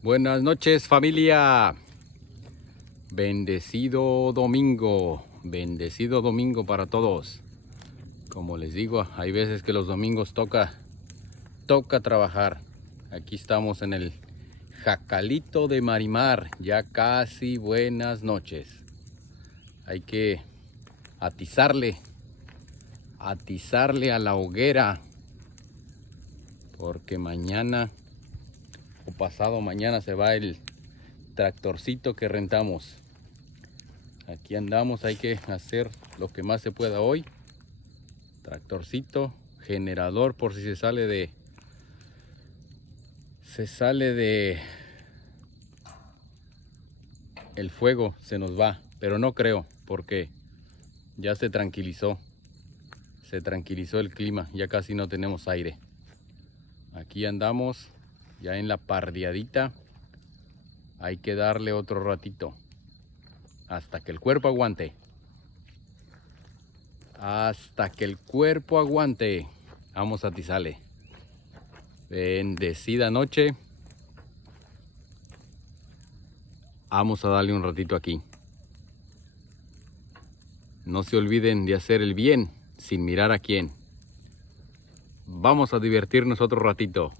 Buenas noches, familia. Bendecido domingo para todos. Como les digo, hay veces que los domingos toca trabajar. Aquí estamos en el Jacalito de Marimar, ya casi buenas noches. Hay que atizarle a la hoguera, porque mañana o pasado mañana se va el tractorcito que rentamos. Aquí andamos, hay que hacer lo que más se pueda hoy. Tractorcito, generador por si se sale de el fuego, se nos va, pero no creo, porque ya se tranquilizó el clima, ya casi no tenemos aire. Aquí andamos ya en la pardeadita. Hay que darle otro ratito hasta que el cuerpo aguante. Vamos a atizarle. Bendecida noche. Vamos a darle un ratito aquí. No se olviden de hacer el bien sin mirar a quién. Vamos a divertirnos otro ratito.